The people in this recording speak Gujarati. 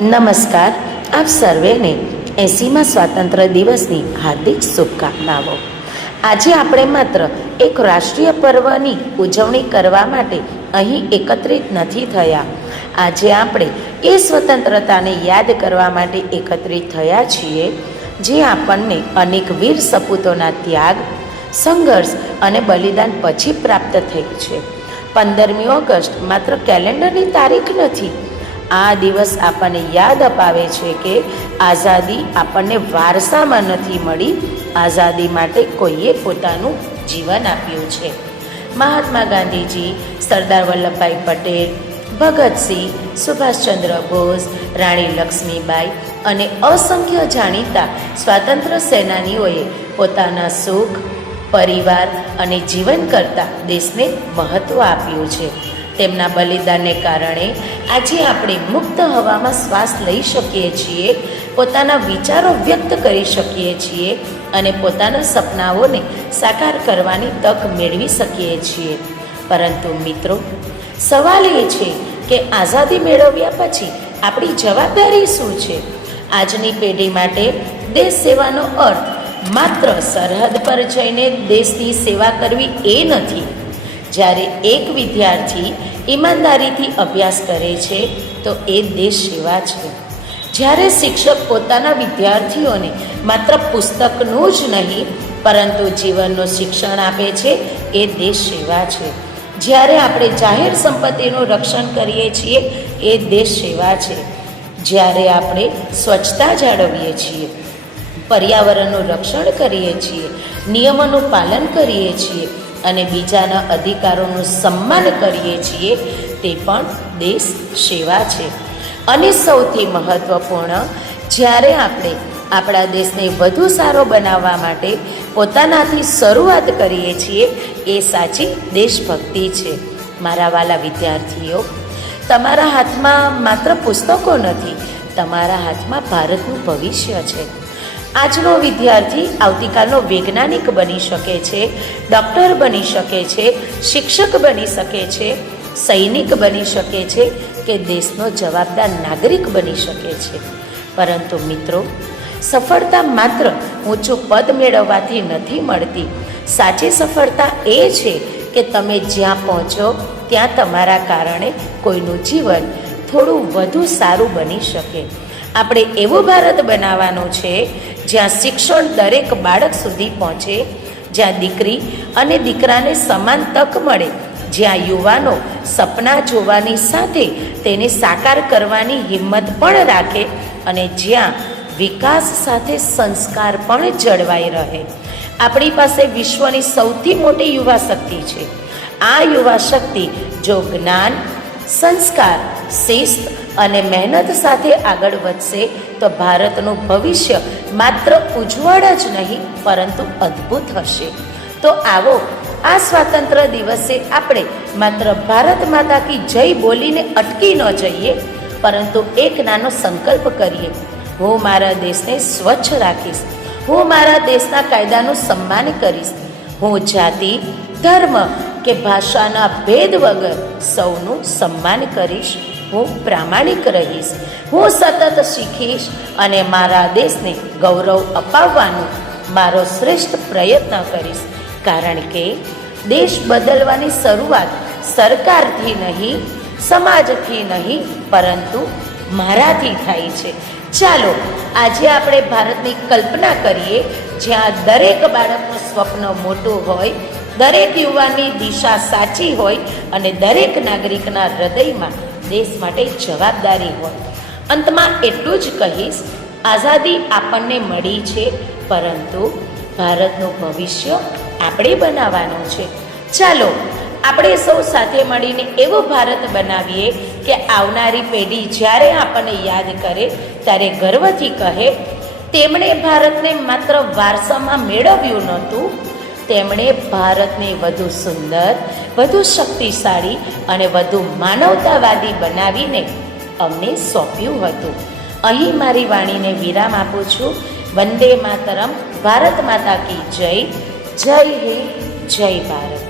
નમસ્કાર. આપ સર્વેને 80મા સ્વાતંત્ર્ય દિવસની હાર્દિક શુભકામનાઓ. આજે આપણે માત્ર એક રાષ્ટ્રીય પર્વની ઉજવણી કરવા માટે અહીં એકત્રિત નથી થયા. આજે આપણે એ સ્વતંત્રતાને યાદ કરવા માટે એકત્રિત થયા છીએ જે આપણને અનેક વીર સપૂતોના ત્યાગ, સંઘર્ષ અને બલિદાન પછી પ્રાપ્ત થઈ છે. 15મી ઓગસ્ટ માત્ર કેલેન્ડરની તારીખ નથી. આ દિવસ આપણને યાદ અપાવે છે કે આઝાદી આપણને વારસામાં નથી મળી, આઝાદી માટે કોઈએ પોતાનું જીવન આપ્યું છે. મહાત્મા ગાંધીજી, સરદાર વલ્લભભાઈ પટેલ, ભગતસિંહ, સુભાષચંદ્ર બોઝ, રાણી લક્ષ્મીબાઈ અને અસંખ્ય જાણીતા સ્વાતંત્ર્ય સેનાનીઓએ પોતાના સુખ, પરિવાર અને જીવન કરતાં દેશને મહત્ત્વ આપ્યું છે. તેમના બલિદાનને કારણે આજે આપણે મુક્ત હવામાં શ્વાસ લઈ શકીએ છીએ, પોતાના વિચારો વ્યક્ત કરી શકીએ છીએ અને પોતાના સપનાઓને સાકાર કરવાની તક મેળવી શકીએ છીએ. પરંતુ મિત્રો, સવાલ એ છે કે આઝાદી મેળવ્યા પછી આપણી જવાબદારી શું છે? આજની પેઢી માટે દેશ સેવાનો અર્થ માત્ર સરહદ પર જઈને દેશની સેવા કરવી એ નથી. જ્યારે એક વિદ્યાર્થી ઈમાનદારીથી અભ્યાસ કરે છે તો એ દેશ સેવા છે. જ્યારે શિક્ષક પોતાના વિદ્યાર્થીઓને માત્ર પુસ્તકનું જ નહીં પરંતુ જીવનનું શિક્ષણ આપે છે, એ દેશ સેવા છે. જ્યારે આપણે જાહેર સંપત્તિનું રક્ષણ કરીએ છીએ, એ દેશ સેવા છે. જ્યારે આપણે સ્વચ્છતા જાળવીએ છીએ, પર્યાવરણનું રક્ષણ કરીએ છીએ, નિયમોનું પાલન કરીએ છીએ અને બીજાના અધિકારોનું સન્માન કરીએ છીએ, તે પણ દેશ સેવા છે. અને સૌથી મહત્ત્વપૂર્ણ, જ્યારે આપણે આપણા દેશને વધુ સારો બનાવવા માટે પોતાનાથી શરૂઆત કરીએ છીએ, એ સાચી દેશભક્તિ છે. મારા વાલા વિદ્યાર્થીઓ, તમારા હાથમાં માત્ર પુસ્તકો નથી, તમારા હાથમાં ભારતનું ભવિષ્ય છે. આજનો વિદ્યાર્થી આવતીકાલનો વૈજ્ઞાનિક બની શકે છે, ડૉક્ટર બની શકે છે, શિક્ષક બની શકે છે, સૈનિક બની શકે છે કે દેશનો જવાબદાર નાગરિક બની શકે છે. પરંતુ મિત્રો, સફળતા માત્ર ઊંચું પદ મેળવવાથી નથી મળતી. સાચી સફળતા એ છે કે તમે જ્યાં પહોંચો ત્યાં તમારા કારણે કોઈનું જીવન થોડું વધુ સારું બની શકે. આપણે એવું ભારત બનાવવાનું છે જ્યાં શિક્ષણ દરેક બાળક સુધી પહોંચે, જ્યાં દીકરી અને દીકરાને સમાન તક મળે, જ્યાં યુવાનો સપના જોવાની સાથે તેને સાકાર કરવાની હિંમત પણ રાખે અને જ્યાં વિકાસ સાથે સંસ્કાર પણ જળવાઈ રહે. આપણી પાસે વિશ્વની સૌથી મોટી યુવા શક્તિ છે. આ યુવા શક્તિ જો જ્ઞાન, સંસ્કાર, શિસ્ત અને મહેનત સાથે આગળ વધશે તો ભારતનું ભવિષ્ય માત્ર ઉજ્જવળ જ નહીં પરંતુ અદ્ભુત હશે. તો આવો, આ સ્વાતંત્ર્ય દિવસે આપણે માત્ર ભારત માતા કી જય બોલીને અટકી ન જઈએ, પરંતુ એક નાનો સંકલ્પ કરીએ. હું મારા દેશને સ્વચ્છ રાખીશ, હું મારા દેશના કાયદાનું સન્માન કરીશ, હું જાતિ, ધર્મ કે ભાષાના ભેદ વગર સૌનું સન્માન કરીશ, હું પ્રામાણિક રહીશ, હું સતત શીખીશ અને મારા દેશને ગૌરવ અપાવવાનો મારો શ્રેષ્ઠ પ્રયત્ન કરીશ. કારણ કે દેશ બદલવાની શરૂઆત સરકારથી નહીં, સમાજથી નહીં પરંતુ મારાથી થાય છે. ચાલો આજે આપણે ભારતની કલ્પના કરીએ જ્યાં દરેક બાળકનું સ્વપ્ન મોટું હોય, દરેક યુવાનની દિશા સાચી હોય અને દરેક નાગરિકના હૃદયમાં દેશ માટે જવાબદારી હોય. અંતમાં એટલું જ કહીશ, આઝાદી આપણને મળી છે પરંતુ ભારતનું ભવિષ્ય આપણે બનાવવાનું છે. ચાલો આપણે સૌ સાથે મળીને એવો ભારત બનાવીએ કે આવનારી પેઢી જ્યારે આપણને યાદ કરે ત્યારે ગર્વથી કહે, તેમણે ભારતને માત્ર વારસામાં મેળવ્યું નહોતું, તેમણે ભારતને વધુ સુંદર, વધુ શક્તિશાળી અને વધુ માનવતાવાદી બનાવીને અમને સોંપ્યું હતું. અહીં મારી વાણીને વિરામ આપું છું. વંદે માતરમ. ભારત માતા કી જય. જય હિન્દ, જય ભારત.